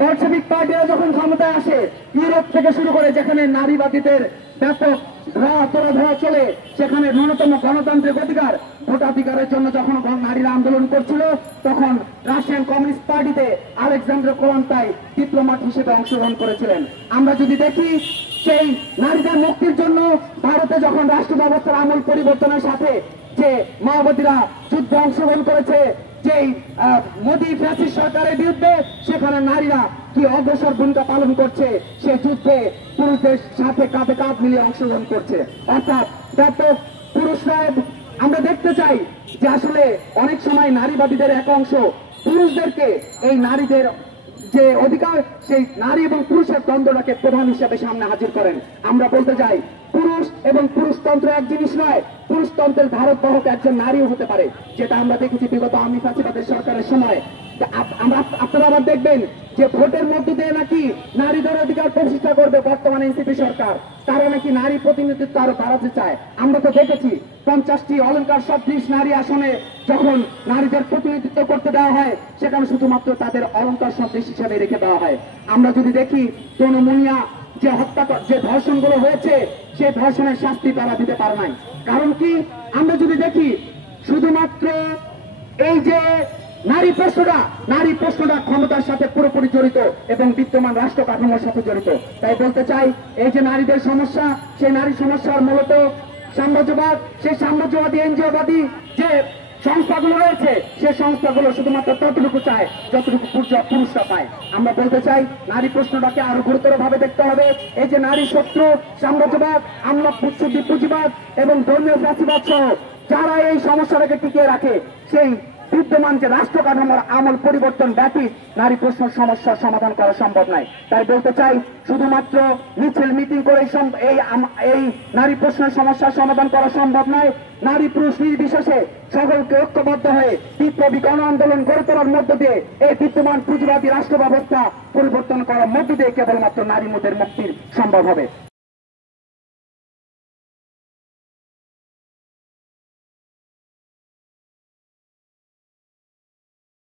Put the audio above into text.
Bolshevik পার্টিরা যখন ক্ষমতায় আসে, ইউরোপ থেকে শুরু করে যেখানে নারীবাদীদের ব্যাপক ধোয়া চলে, সেখানে ন্যূনতম গণতান্ত্রিক অধিকার, ভোটাধিকারের জন্য যখন নারীরা আন্দোলন করছিল, তখন রাশিয়ান কমিউনিস্ট পার্টিতে আলেকজান্ডার কোলান্তাই ডিপ্লোম্যাট হিসেবে অংশগ্রহণ করেছিলেন। আমরা যদি দেখি, সেই নারীদের মুক্তির জন্য ভারতে যখন রাষ্ট্র ব্যবস্থার আমূল পরিবর্তনের সাথে যে মাওবাদীরা যুদ্ধে অংশগ্রহণ করেছে, যেই মোদী ফ্যাসিস্ট সরকারের বিরুদ্ধে, সেখানে নারীরা কি অগ্রসর ভূমিকা পালন করছে, সে যুদ্ধে পুরুষদের সাথে কাঁধে কাঁধ মিলিয়ে অংশগ্রহণ করছে। অর্থাৎ ব্যাপক পুরুষরা, আমরা দেখতে চাই যে আসলে অনেক সময় নারীবাদীদের এক অংশ পুরুষদেরকে এই নারীদের যে অধিকার, সেই নারী এবং পুরুষের দ্বন্দ্বটাকে প্রধান হিসেবে সামনে হাজির করেন। আমরা বলতে চাই, পুরুষ এবং পুরুষতন্ত্র এক জিনিস নয়, পুরুষতন্ত্রের ধারক বাহক একজন নারীও হতে পারে, যেটা আমরা দেখেছি বিগত আওয়ামী ফ্যাসিবাদের সরকারের সময়। আপনারা আবার দেখবেন যে ভোটের মধ্য দিয়ে নাকি নারীদের অধিকার প্রতিষ্ঠা করবে বর্তমানে এনসিপি সরকার, তারা নাকি নারী প্রতিনিধিত্ব আরো বাড়াতে চায়। আমরা তো দেখেছি 50টি অলংকার সদৃশ নারী আসনে যখন নারীদের প্রতিনিধিত্ব করতে দেওয়া হয়, সেখানে শুধুমাত্র তাদের অলংকার সদৃশ হিসেবে রেখে দেওয়া হয়। আমরা যদি দেখি, তনুমুনিয়া যে যে ধর্ষণগুলো হয়েছে, সেই ধর্ষণের শাস্তি তারা দিতে পারে নাই। কারণ কি? আমরা যদি দেখি, শুধুমাত্র এই যে নারী প্রশ্নটা ক্ষমতার সাথে পুরোপুরি জড়িত এবং বিদ্যমান রাষ্ট্র কাঠামোর সাথে জড়িত। তাই বলতে চাই, এই যে নারীদের সমস্যা, সেই নারী সমস্যার মূলত সাম্রাজ্যবাদ, সেই সাম্রাজ্যবাদী এনজিওবাদী যে সংস্থাগুলো রয়েছে, সেই সংস্থাগুলো শুধুমাত্র ততটুকু চায় যতটুকু পুরুষরা পায়। আমরা বলতে চাই, নারী প্রশ্নটাকে আরো গুরুতর ভাবে দেখতে হবে। এই যে নারী শত্রু সাম্রাজ্যবাদ, আমলা পুঁজিবাদ এবং ধর্মীয় ফ্যাসিবাদ সহ যারা এই সমস্যাটাকে টিকিয়ে রাখে, সেই বিদ্যমান যে রাষ্ট্র কাঠামোর আমল পরিবর্তন ব্যতীত নারী প্রশ্নের সমস্যার সমাধান করা সম্ভব নয়। তাই বলতে চাই, শুধুমাত্র মিছিল মিটিং করে এই নারী প্রশ্নের সমস্যার সমাধান করা সম্ভব নয়। নারী পুরুষ নির্বিশেষে সকলকে ঐক্যবদ্ধ হয়ে বিপ্লবী গণ আন্দোলন গড়ে তোলার মধ্য দিয়ে এই বিদ্যমান পুঁজিবাদী রাষ্ট্র ব্যবস্থা পরিবর্তন করার মধ্য দিয়ে কেবলমাত্র নারী মুক্তির সম্ভব হবে।